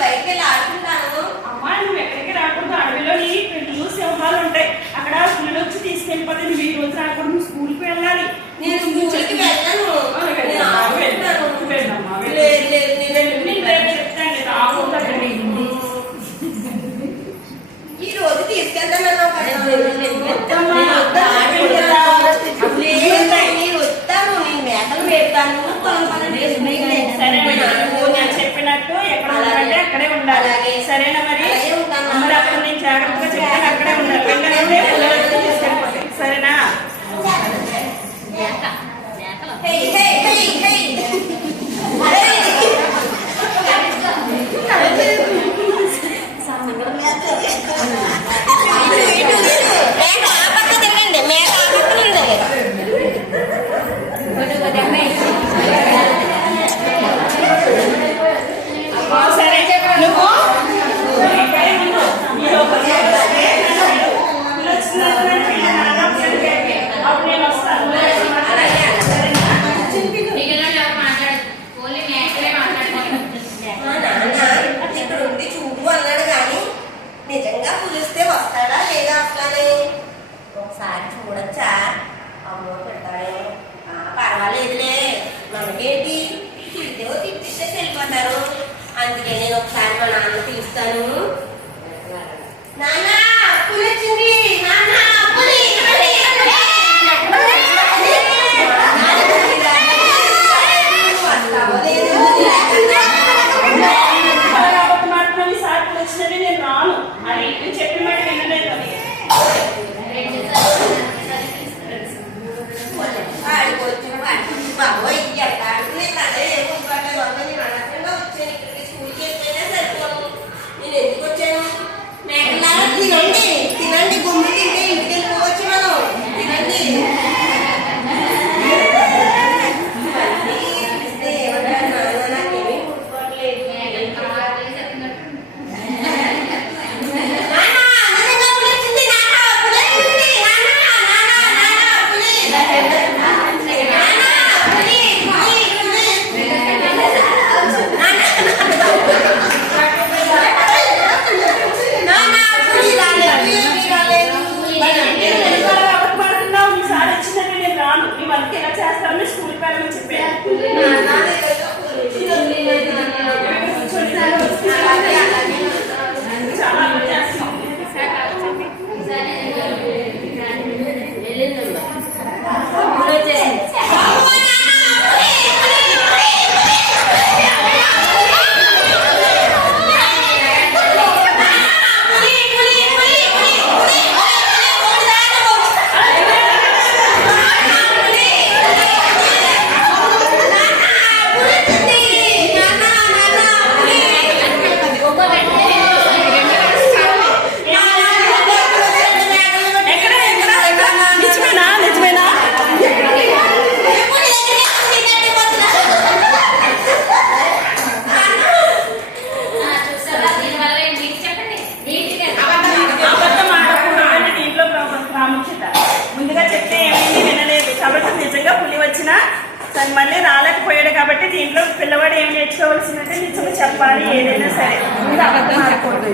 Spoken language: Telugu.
బయటకి వెళ్ళి ఆడుకుంటాను. అమ్మా నువ్వు ఎక్కడికి రాకూడదు, అడవిలో నీళ్ళు సింహాలు ఉంటాయి, అక్కడ పుల్లు వచ్చి తీసుకెళ్ళిపోతే నువ్వు ఈ రోజు రాకూడదు, నువ్వు స్కూల్కి వెళ్ళాలి. నేను స్కూల్కి వెళ్ళను. ఈ రోజు తీసుకెళ్తాను. మీరు వస్తాను, నేను మేకలు పెడతాను. చెప్పినట్టు ఎక్కడ ఉండాలంటే అక్కడే ఉండాలి. సరేనా? మరి మరి అక్కడ నేను జాగ్రత్తగా చెప్పాను, అక్కడే ఉండాలి. తీసుకెళ్ళిపోతాయి. సరేనా? నిజంగా పిలిస్తే వస్తాడా లేదా అట్లానే ఒకసారి చూడొచ్చా? అమ్మో పెట్టాడు, పర్వాలేదులే, మనకేంటి, తిప్పిస్తే వెళ్ళిపోతారు. అందుకే నేను ఒకసారి మా నాన్న పిలుస్తాను. నాన్న పులి వచ్చింది, నాన్న పులి. నేను రాను అని చెప్పిన మాట వినలేదు. బాబోయ్ ఎట్టాడుకునే కదే వచ్చాను ఇక్కడికి, స్కూల్కి వెళ్ళిపోయినా సరిపోను. నేను ఎందుకు వచ్చాను? మేకలాగా తినండి, తినండి, గుమ్మి తింటే ఇంటికి వెళ్ళిపోవచ్చు మనం. తినండి. నాకేమీ గుర్తుకోవట్లేదు. ముందుగా చెప్తే ఏమైంది వినలేదు కాబట్టి నిజంగా పులి వచ్చినా తను మళ్ళీ రాలేకపోయాడు కాబట్టి దీంట్లో పిల్లవాడు ఏం నేర్చుకోవాల్సిందంటే నిజంగా చెప్పాలి, ఏదైనా సరే. ముందు అబద్ధం ఆడకూడదు.